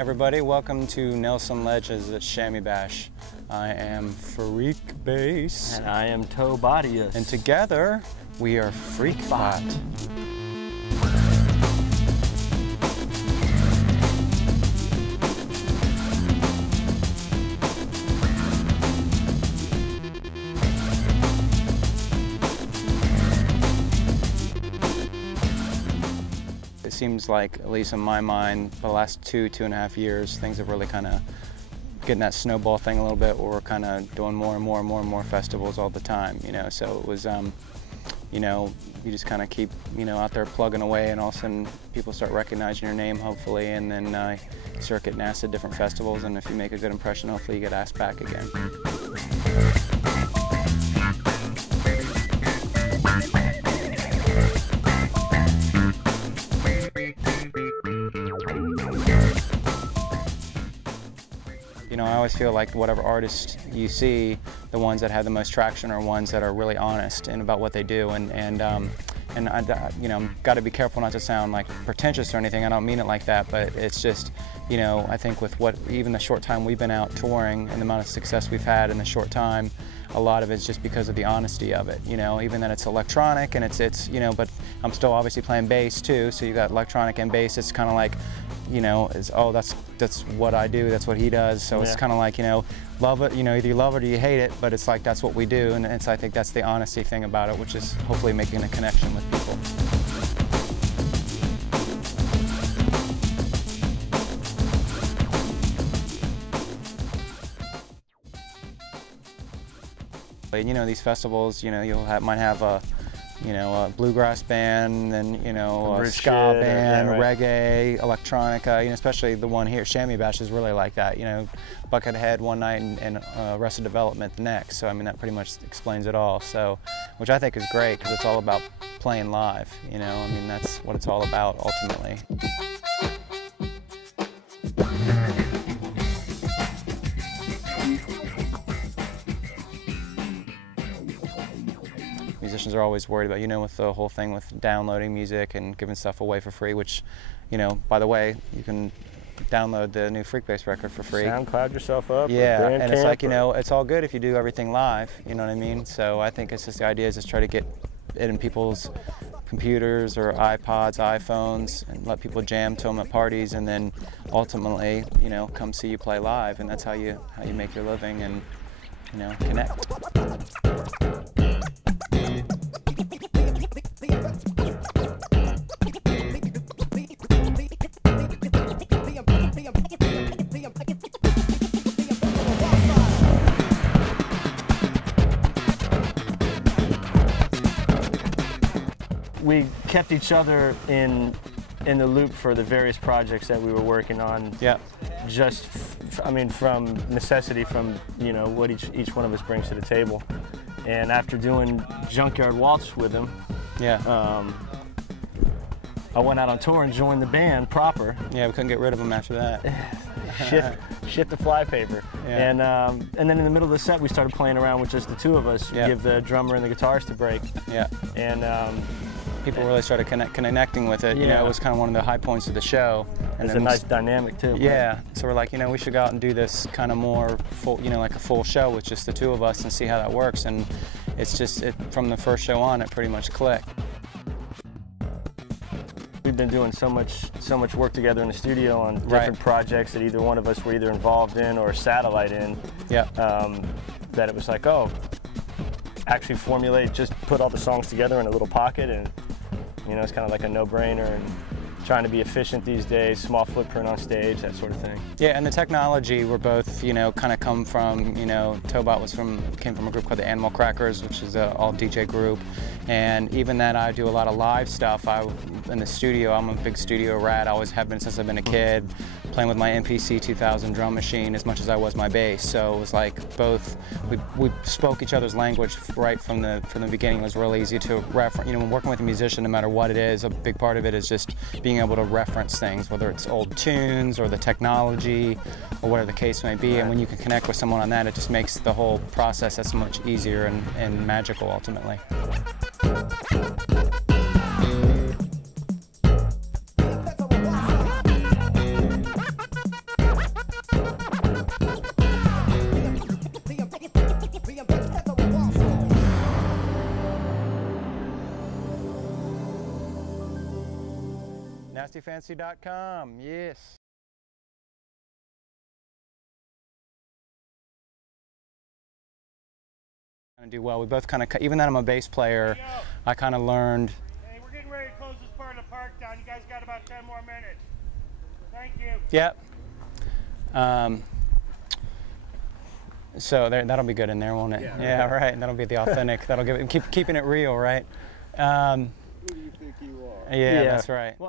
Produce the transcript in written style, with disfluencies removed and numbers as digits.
everybody, welcome to Nelson Ledge's at Shamy Bash. I am FREEKBOT. And I am Tobadius. And together, we are FREEKBOT. It seems like, at least in my mind, the last two and a half years, things have really kind of getting that snowball thing a little bit, where we're kind of doing more and more festivals all the time, you know. So it was, you know, you just kind of keep, you know, out there plugging away, and all of a sudden people start recognizing your name, hopefully, and then start getting asked at different festivals, and if you make a good impression, hopefully you get asked back again. You know, I always feel like whatever artist you see, the ones that have the most traction are ones that are really honest and about what they do, and I, you know, got to be careful not to sound like pretentious or anything. I don't mean it like that, but it's just, you know, I think with what, even the short time we've been out touring and the amount of success we've had in the short time, a lot of it's just because of the honesty of it, you know, even that it's electronic and it's you know, but I'm still obviously playing bass too, so you got electronic and bass. It's kind of like, you know, is, oh, that's what I do, that's what he does, so it's kind of like, you know, love it, you know, either you love it or you hate it, but it's like that's what we do, and I think that's the honesty thing about it, which is hopefully making a connection with people. You know, these festivals, you know, might have a, you know, a bluegrass band, and, you know, a ska band, reggae, electronica, you know, especially the one here, Shamy Bash, is really like that, you know, Buckethead one night and Arrested Development the next, so I mean that pretty much explains it all, so, which I think is great, because it's all about playing live, you know, I mean that's what it's all about ultimately. Musicians are always worried about, you know, with the whole thing with downloading music and giving stuff away for free, which, you know, by the way, you can download the new FREEKBOT record for free. SoundCloud yourself up. Yeah, and it's like, you know, it's all good if you do everything live, you know what I mean? So I think it's just, the idea is just try to get it in people's computers or iPods, iPhones, and let people jam to them at parties, and then ultimately, you know, come see you play live, and that's how you make your living and, you know, connect. We kept each other in the loop for the various projects that we were working on. Yeah. Just, I mean, from necessity, from, you know, what each one of us brings to the table. And after doing Junkyard Waltz with him, I went out on tour and joined the band proper. Yeah, we couldn't get rid of him after that. Shift the flypaper. Yeah. And then in the middle of the set, we started playing around with just the two of us, give the drummer and the guitarist a break. Yeah. And people really started connecting with it. You know, it was kind of one of the high points of the show. And it's a nice dynamic too. Yeah. So we're like, you know, we should go out and do this kind of more full, you know, like a full show with just the two of us and see how that works. And it's just, from the first show on, it pretty much clicked. We've been doing so much work together in the studio on different projects that either one of us were either involved in or satellite in. Yeah. That it was like, oh, actually formulate, just put all the songs together in a little pocket, and, you know, it's kind of like a no-brainer, and trying to be efficient these days, small footprint on stage, that sort of thing. Yeah, and the technology, we're both, you know, kind of come from, you know, Tobot came from a group called the Animal Crackers, which is an all DJ group, and even that I do a lot of live stuff. In the studio, I'm a big studio rat, I always have been since I've been a kid, playing with my MPC 2000 drum machine as much as I was my bass. So it was like both, we spoke each other's language right from the beginning. It was really easy to reference. You know, when working with a musician, no matter what it is, a big part of it is just being able to reference things, whether it's old tunes or the technology or whatever the case may be. And when you can connect with someone on that, it just makes the whole process that much easier and magical ultimately. nastyfancy.com. Yes. Do well. We both kind of, even though I'm a bass player, I kind of learned. Hey, we're getting ready to close this part of the park down. You guys got about 10 more minutes. Thank you. Yep. So that'll be good in there, won't it? Yeah, right. That'll be the authentic. That'll keeping it real, right? Who do you think you are? Yeah, that's right.